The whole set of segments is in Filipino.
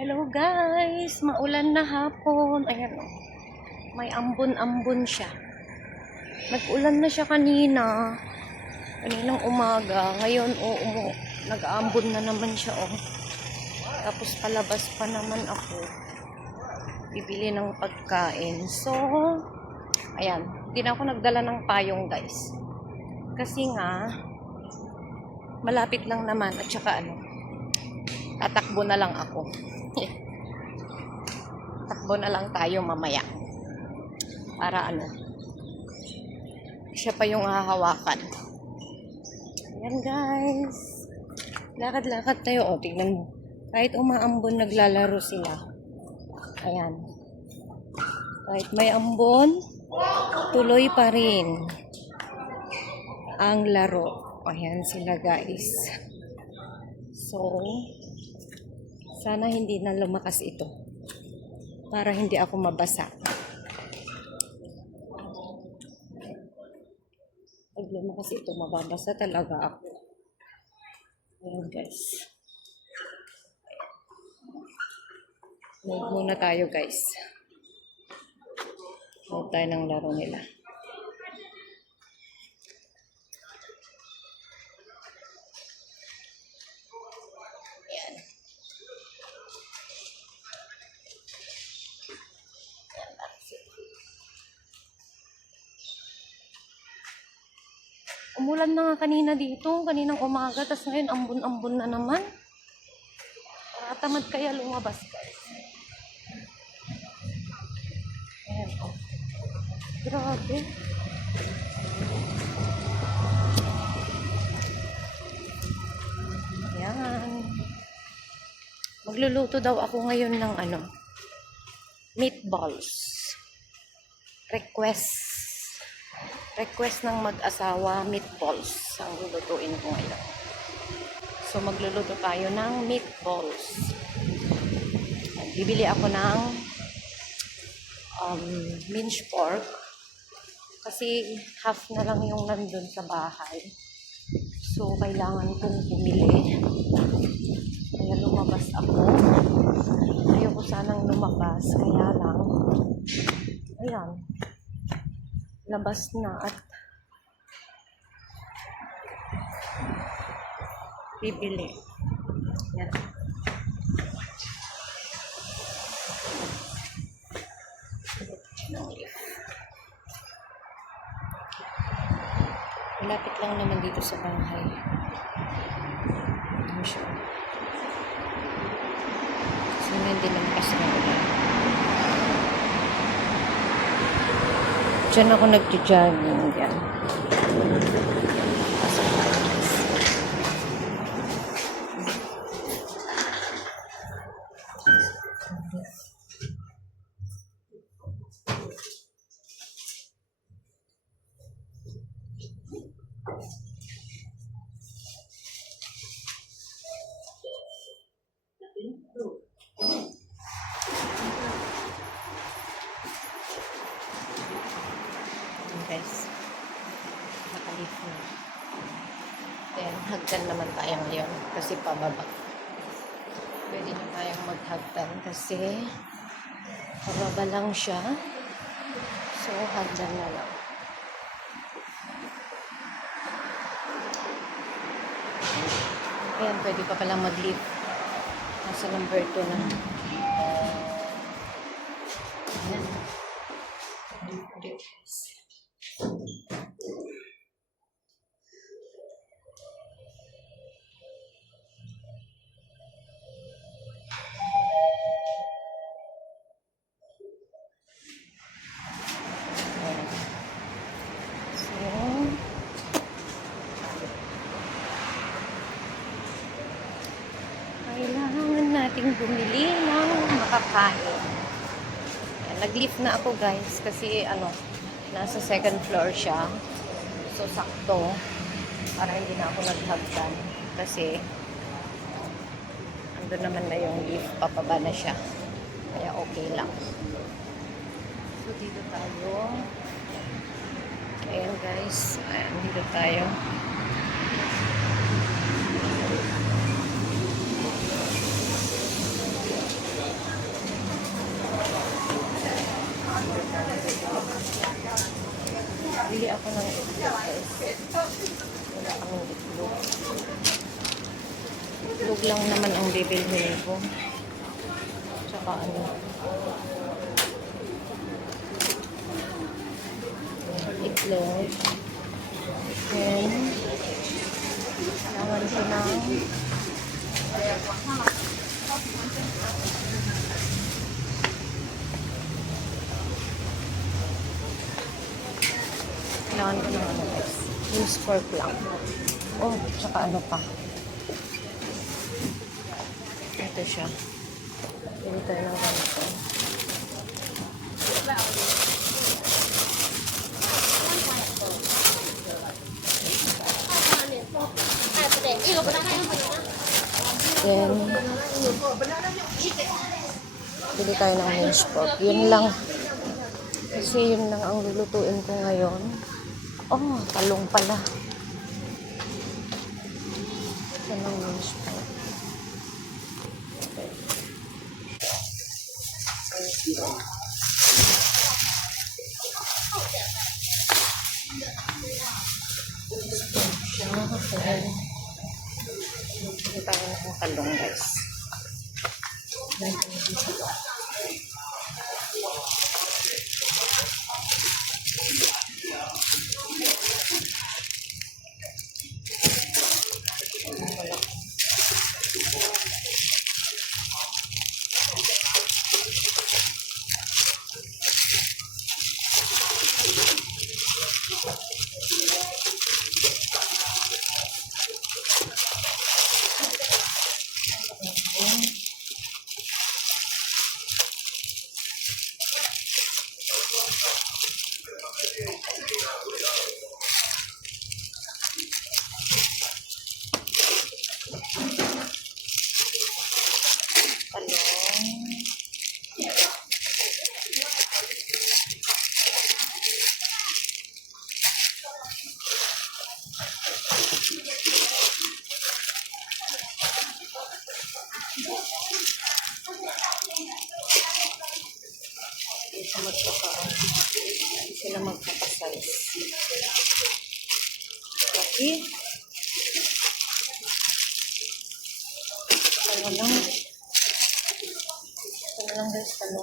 Hello guys, maulan na hapon. Ayan o, may ambon-ambon siya. Nag-ulan na siya kaninang umaga. Ngayon nag-aambon na naman siya o. Tapos palabas pa naman ako. Bibili ng pagkain. So, ayan, hindi na ako nagdala ng payong guys. Kasi nga, malapit lang naman at saka tatakbo na lang ako. Takbo na lang tayo mamaya. Para siya pa yung hahawakan. Ayan guys. Lakad-lakad tayo. O, tignan mo. Kahit umaambon, naglalaro sila. Ayan. Kahit may ambon, tuloy pa rin ang laro. Ayan sila guys. So, sana hindi na lumakas ito. Para hindi ako mabasa. Pag lumakas ito, mababasa talaga ako. Ayan guys. Move muna tayo guys. Move tayo ng laro nila. Ayan. Umulan na nga kanina dito, kaninang umaga, tapos ngayon ambon-ambon na naman. Tamad kaya lumabas guys. Ayan o. Grabe. Ayan. Magluluto daw ako ngayon ng meatballs. Request ng mag-asawa, meatballs ang lulutuin ko ngayon. So, magluluto tayo ng meatballs. Bibili ako ng minced pork. Kasi half na lang yung nandun sa bahay. So, kailangan kong bumili. Kaya lumabas ako. Ayoko sanang lumabas. Kaya lang, ayan. Labas na at bibili. Yan. Malapit lang naman dito sa bahay. Ano siya? So, hindi nagpas na ulan. Diyan ako nag-jogging. Yan. Guys, nakalif na. Ayan, hagdan naman tayo ngayon kasi pababa. Pwede na tayong maghagdan kasi pababa lang siya. So, hagdan na lang. Ayan, pwede pa palang mag-lift. Nasa number 2 na. Ayan. Kailangan nating bumili ng makakain. Nag-lift na ako guys kasi nasa second floor siya. So sakto para hindi na ako naghagdan kasi andun naman na yung lift, papaba na siya. Kaya okay lang. So dito tayo. Ayan guys, ayan, dito tayo. Itlog lang naman ang bibilhin ko. Tsaka ano. Itlog. Then, kailangan ko ng ano guys. Use fork lang. Oh, tsaka ano pa. Ito siya. Pili tayo ng ganito. Then, pili tayo ng mince pork. Yun lang. Kasi yun lang ang lulutuin ko ngayon. Oh, talong pala. Yan ang mince pork. Okay. Pili tayo ng talong guys. Sila magpapasize. Okay. Ano lang. Ano lang guys, ano.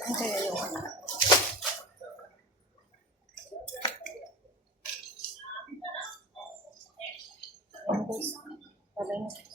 Ano kaya yung ano? Ano guys? Wala na.